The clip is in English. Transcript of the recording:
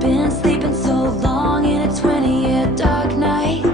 Been sleeping so long in a 20-year dark night.